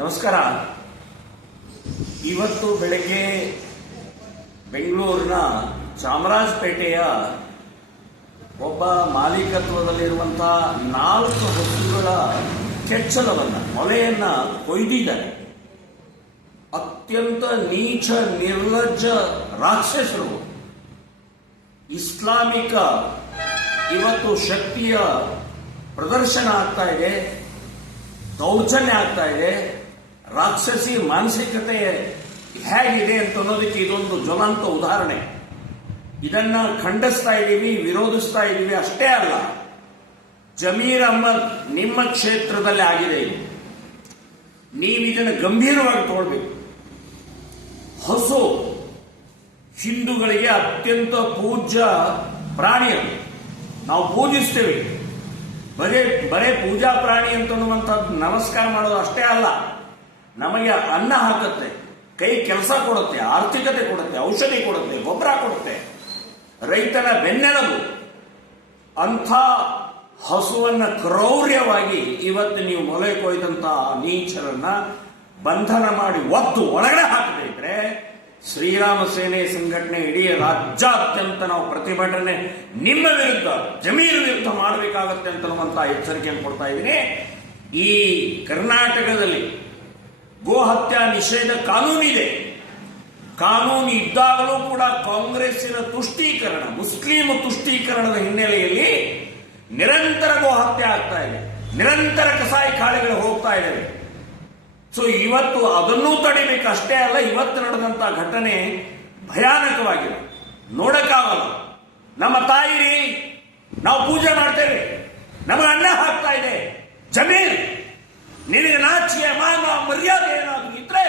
ನಮಸ್ಕಾರ ಇವತ್ತು ಬೆಳಗ್ಗೆ ಬೆಂಗಳೂರಿನ ಚಾಮರಾಜಪೇಟೆಯ ಒಬ್ಬ ಮಾಲೀಕತ್ವದಲ್ಲಿರುವಂತಹ ನಾಲ್ಕು ವಸ್ತುಗಳ ಕೆಚ್ಚಲವನ್ನು ಮೊಲೆಯನ್ನ ಕೊಯ್ದಿದ್ದಾರೆ ಅತ್ಯಂತ ನೀಚ ನಿರ್ಲಜ್ಜ ರಾಕ್ಷಸರು ಇಸ್ಲಾಮಿಕ ಇವತ್ತು ಶಕ್ತಿಯ ಪ್ರದರ್ಶನ ಆಗ್ತಾ ಇದೆ ದೌರ್ಜನ್ಯ ಆಗ್ತಾ ಇದೆ ರಾಕ್ಷಸಿ ಮಾನಸಿಕತೆ ಹೇಗಿದೆ ಅಂತ ಅನ್ನೋದಕ್ಕೆ ಇದೊಂದು ಜ್ವಲಂತ ಉದಾಹರಣೆ ಇದನ್ನ ಖಂಡಿಸ್ತಾ ಇದ್ದೀವಿ ವಿರೋಧಿಸ್ತಾ ಇದ್ದೀವಿ ಅಷ್ಟೇ ಅಲ್ಲ ಜಮೀರ್ ಅಹಮದ್ ನಿಮ್ಮ ಕ್ಷೇತ್ರದಲ್ಲಿ ಆಗಿದೆ ಇದು ನೀವು ಇದನ್ನು ಗಂಭೀರವಾಗಿ ತಗೊಳ್ಬೇಕು ಹಸು ಹಿಂದೂಗಳಿಗೆ ಅತ್ಯಂತ ಪೂಜ್ಯ ಪ್ರಾಣಿ ಅದು ನಾವು ಪೂಜಿಸ್ತೇವೆ ಬರೇ ಬರೇ ಪೂಜಾ ಪ್ರಾಣಿ ಅಂತ ಅನ್ನುವಂಥದ್ದು ನಮಸ್ಕಾರ ಮಾಡೋದು ಅಷ್ಟೇ ಅಲ್ಲ ನಮಗೆ ಅನ್ನ ಹಾಕುತ್ತೆ ಕೈ ಕೆಲಸ ಕೊಡುತ್ತೆ ಆರ್ಥಿಕತೆ ಕೊಡುತ್ತೆ ಔಷಧಿ ಕೊಡುತ್ತೆ ಗೊಬ್ಬರ ಕೊಡುತ್ತೆ ರೈತನ ಬೆನ್ನೆಲುಬು ಅಂಥ ಹಸುವನ್ನು ಕ್ರೌರ್ಯವಾಗಿ ಇವತ್ತು ನೀವು ಮೊಲೆ ಕೊಯ್ದಂತಹ ನೀಚರನ್ನ ಬಂಧನ ಮಾಡಿ ಒತ್ತು ಒಳಗಡೆ ಹಾಕಬೇಕ್ರೆ ಶ್ರೀರಾಮ ಸೇನೆ ಸಂಘಟನೆ ಇಡೀ ರಾಜ್ಯಾದ್ಯಂತ ನಾವು ಪ್ರತಿಭಟನೆ ನಿಮ್ಮ ವಿರುದ್ಧ ಜಮೀನು ವಿರುದ್ಧ ಮಾಡಬೇಕಾಗತ್ತೆ ಅಂತ ಎಚ್ಚರಿಕೆಯನ್ನು ಕೊಡ್ತಾ ಇದ್ದೀನಿ ಈ ಕರ್ನಾಟಕದಲ್ಲಿ ಗೋ ಹತ್ಯಾ ನಿಷೇಧ ಕಾನೂನಿದೆ ಕಾನೂನು ಇದ್ದಾಗಲೂ ಕೂಡ ಕಾಂಗ್ರೆಸ್ಸಿನ ತುಷ್ಟೀಕರಣ ಮುಸ್ಲಿಂ ತುಷ್ಟೀಕರಣದ ಹಿನ್ನೆಲೆಯಲ್ಲಿ ನಿರಂತರ ಗೋ ಹತ್ಯೆ ಆಗ್ತಾ ಇದೆ ನಿರಂತರ ಕಸಾಯಿ ಕಾಳೆಗಳು ಹೋಗ್ತಾ ಇದ್ದಾವೆ ಸೊ ಇವತ್ತು ಅದನ್ನೂ ತಡಿಬೇಕು ಅಷ್ಟೇ ಅಲ್ಲ ಇವತ್ತು ನಡೆದಂತ ಘಟನೆ ಭಯಾನಕವಾಗಿದೆ ನೋಡಕ್ಕಾಗಲ್ಲ ನಮ್ಮ ತಾಯಿ ನಾವು ಪೂಜೆ ಮಾಡ್ತೇವೆ ನಮಗೆ ಅಣ್ಣ ಹಾಕ್ತಾ ಇದೆ ಜಮೀನ್ ರಾಜಕೀಯ ಮಾನ ಮರ್ಯಾದೆ ಏನಾದರೂ ಇದ್ರೆ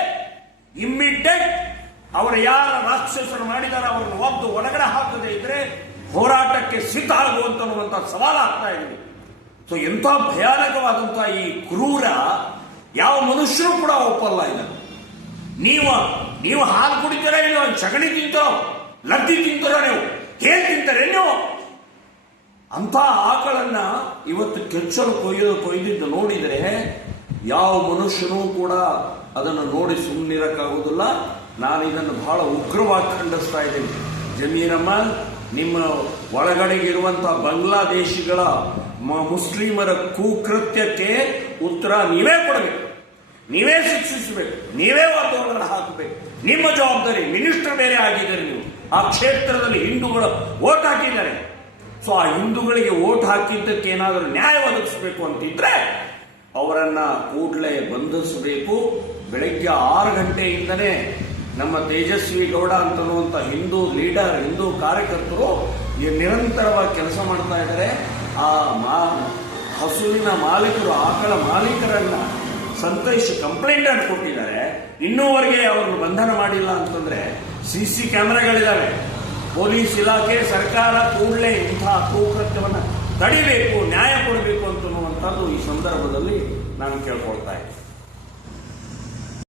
ಇಮ್ಮಿಡಿಯೇಟ್ ಅವರು ಯಾರ ರಾಕ್ಷಸರು ಮಾಡಿದಾರೆ ಅವರನ್ನು ಒಬ್ಬ ಒಳಗಡೆ ಹಾಕದೇ ಇದ್ರೆ ಹೋರಾಟಕ್ಕೆ ಸಿದ್ಧ ಆಗುವಂತ ಸವಾಲು ಆಗ್ತಾ ಇದೆ ಸೊ ಎಂಥ ಭಯಾನಕವಾದಂತಹ ಈ ಕ್ರೂರ ಯಾವ ಮನುಷ್ಯರು ಕೂಡ ಒಪ್ಪಲ್ಲ ಇದನ್ನು ನೀವು ನೀವು ಹಾಲು ಕುಡಿತೀರ ನೀವು ಸಗಣಿ ತಿಂತೀರೋ ಲದ್ದಿ ತಿಂತಾರೋ ನೀವು ಹೇಗೆ ತಿಂತಾರೆ ನೀವು ಅಂಥ ಆಕಳನ್ನ ಇವತ್ತು ಕೆಚ್ಚಲು ಕೊಯ್ದು ಕೊಯ್ದಿದ್ದು ನೋಡಿದರೆ ಯಾವ ಮನುಷ್ಯನೂ ಕೂಡ ಅದನ್ನು ನೋಡಿ ಸುಮ್ಮನಿರಕ್ಕಾಗೋದಿಲ್ಲ ನಾನು ಇದನ್ನು ಬಹಳ ಉಗ್ರವಾಗಿ ಖಂಡಿಸ್ತಾ ಇದ್ದೀನಿ ಜಮೀರಮ್ಮ ನಿಮ್ಮ ಒಳಗಡೆಗಿರುವಂಥ ಬಾಂಗ್ಲಾದೇಶಿಗಳ ಮುಸ್ಲಿಮರ ಕುಕೃತ್ಯಕ್ಕೆ ಉತ್ತರ ನೀವೇ ಕೊಡಬೇಕು ನೀವೇ ಶಿಕ್ಷಿಸಬೇಕು ನೀವೇ ವಾತಾವರಣ ಹಾಕಬೇಕು ನಿಮ್ಮ ಜವಾಬ್ದಾರಿ ಮಿನಿಸ್ಟರ್ ಬೇರೆ ಆಗಿದ್ದಾರೆ ನೀವು ಆ ಕ್ಷೇತ್ರದಲ್ಲಿ ಹಿಂದೂಗಳು ಓಟ್ ಹಾಕಿದ್ದಾರೆ ಸೊ ಆ ಹಿಂದೂಗಳಿಗೆ ಓಟ್ ಹಾಕಿದ್ದಕ್ಕೆ ಏನಾದರೂ ನ್ಯಾಯ ಒದಗಿಸಬೇಕು ಅಂತಿದ್ರೆ ಅವರನ್ನ ಕೂಡಲೇ ಬಂಧಿಸಬೇಕು ಬೆಳಗ್ಗೆ ಆರು ಗಂಟೆಯಿಂದನೇ ನಮ್ಮ ತೇಜಸ್ವಿ ಗೌಡ ಅಂತ ಹಿಂದೂ ಲೀಡರ್ ಹಿಂದೂ ಕಾರ್ಯಕರ್ತರು ನಿರಂತರವಾಗಿ ಕೆಲಸ ಮಾಡ್ತಾ ಇದ್ದಾರೆ ಆ ಮಾ ಹಸುವಿನ ಮಾಲೀಕರು ಆಕಳ ಮಾಲೀಕರನ್ನ ಸಂತೋಷ್ ಕಂಪ್ಲೇಂಟ್ ಅಂತ ಕೊಟ್ಟಿದ್ದಾರೆ ಇನ್ನೂವರೆಗೆ ಅವ್ರನ್ನ ಬಂಧನ ಮಾಡಿಲ್ಲ ಅಂತಂದ್ರೆ ಸಿ ಸಿ ಕ್ಯಾಮೆರಾಗಳಿದ್ದಾವೆ ಪೊಲೀಸ್ ಇಲಾಖೆ ಸರ್ಕಾರ ಕೂಡಲೇ ಇಂತಹ ಕೂಕೃತ್ಯವನ್ನು ತಡಿಬೇಕು ನ್ಯಾಯ ಕೊಡಬೇಕು ಅಂತನ್ನುವಂಥದ್ದು ಈ ಸಂದರ್ಭದಲ್ಲಿ ನಾನು ಕೇಳ್ಕೊಳ್ತಾ ಇದ್ದೀನಿ